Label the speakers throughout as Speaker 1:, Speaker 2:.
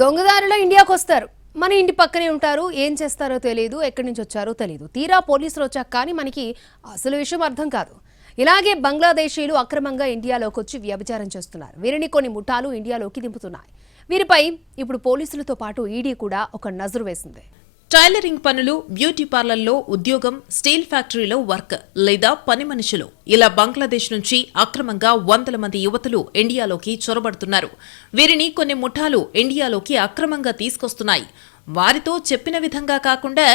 Speaker 1: దొంగదారులు ఇండియాకు వస్తారు. మన ఇంటి పక్కనే ఉంటారు. ఏం చేస్తారో తెలియదు ఎక్కడి నుంచి వచ్చారో తెలియదు తీరా పోలీసులు వచ్చాక కానీ మనకి అసలు విషయం అర్థం కాదు. ఇలాగే బంగ్లాదేశీయులు అక్రమంగా ఇండియాలోకి వచ్చి వ్యభిచారం చేస్తున్నారు. వీరిని కొన్ని ముఠాలు ఇండియాలోకి దింపుతున్నాయి. వీరిపై ఇప్పుడు పోలీసులతో పాటు ఈడీ కూడా ఒక నజరు వేసింది.
Speaker 2: టైలరింగ్ పనులు బ్యూటీ పార్లర్లో ఉద్యోగం స్టీల్ ఫ్యాక్టరీలో వర్క్ లేదా పని మనుషులు. ఇలా బంగ్లాదేశ్ నుంచి అక్రమంగా వందల మంది యువతులు ఇండియాలోకి చొరబడుతున్నారు. వీరిని కొన్ని ముఠాలు ఇండియాలోకి అక్రమంగా తీసుకొస్తున్నాయి. వారితో చెప్పిన విధంగా కాకుండా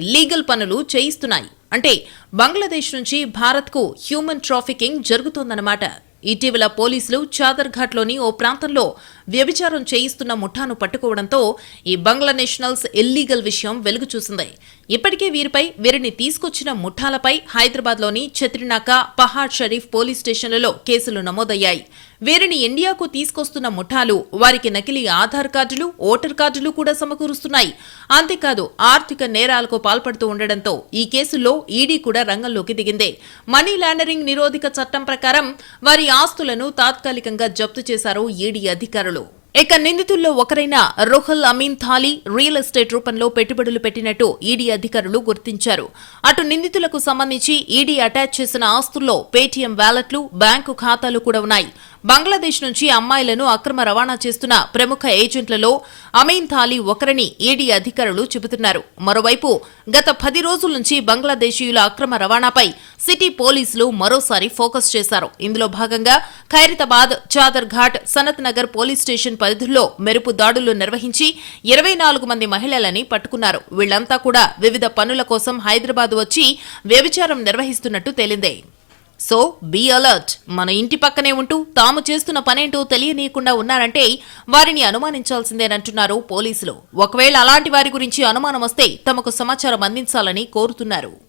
Speaker 2: ఇల్లీగల్ పనులు చేయిస్తున్నాయి. అంటే బంగ్లాదేశ్ నుంచి భారత్కు హ్యూమన్ ట్రాఫికింగ్ జరుగుతోందన్నమాట. ఇటీవల పోలీసులు చాదర్ఘాట్లోని ఓ ప్రాంతంలో వ్యభిచారం చేయిస్తున్న ముఠాను పట్టుకోవడంతో ఈ బంగ్లా నేషనల్స్ ఇల్లీగల్ విషయం వెలుగు చూసింది ఇప్పటికే వీరిపై వీరిని తీసుకొచ్చిన ముఠాలపై హైదరాబాద్లోని ఛత్రినాక పహాడ్ షరీఫ్ పోలీస్ స్టేషన్లలో కేసులు నమోదయ్యాయి. వీరిని ఇండియాకు తీసుకొస్తున్న ముఠాలు వారికి నకిలీ ఆధార్ కార్డులు ఓటర్ కార్డులు కూడా సమకూరుస్తున్నాయి. అంతేకాదు ఆర్థిక నేరాలకు పాల్పడుతూ ఉండడంతో ఈ కేసుల్లో ఈడీ కూడా రంగంలోకి దిగిందే. మనీ లాండరింగ్ నిరోధక చట్టం ప్రకారం వారి ఆస్తులను తాత్కాలికంగా జప్తు చేశారు ఈడీ అధికారులు. ఇక నిందితుల్లో ఒకరైన రోహల్ అమీన్ థాలీ రియల్ ఎస్టేట్ రూపంలో పెట్టుబడులు పెట్టినట్టు ఈడీ అధికారులు గుర్తించారు. అటు నిందితులకు సంబంధించి ఈడీ అటాచ్ చేసిన ఆస్తుల్లో పేటీఎం వ్యాలెట్లు బ్యాంకు ఖాతాలు కూడా ఉన్నాయి. బంగ్లాదేశ్ నుంచి అమ్మాయిలను అక్రమ రవాణా చేస్తున్న ప్రముఖ ఏజెంట్లలో అమీన్ థాలీ ఒకరని ఈడీ అధికారులు చెబుతున్నారు. మరోవైపు గత పది రోజుల నుంచి బంగ్లాదేశీయుల అక్రమ రవాణాపై సిటీ పోలీసులు మరోసారి ఫోకస్ చేశారు. ఇందులో భాగంగా ఖైరతాబాద్ చాదర్ఘాట్ సనత్ నగర్ పోలీస్ స్టేషన్ పరిధుల్లో మెరుపు దాడులు నిర్వహించి ఇరవై నాలుగు మంది మహిళలని పట్టుకున్నారు. వీళ్ళంతా కూడా వివిధ పనుల కోసం హైదరాబాద్ వచ్చి వ్యభిచారం నిర్వహిస్తున్నట్టు తేలిందే. So be alert. మన ఇంటి పక్కనే ఉంటూ తాము చేస్తున్న పనేంటో తెలియనీయకుండా ఉన్నారంటే వారిని అనుమానించాల్సిందేనంటున్నారు పోలీసులు. ఒకవేళ అలాంటి వారి గురించి అనుమానం వస్తే తమకు సమాచారం అందించాలని కోరుతున్నారు.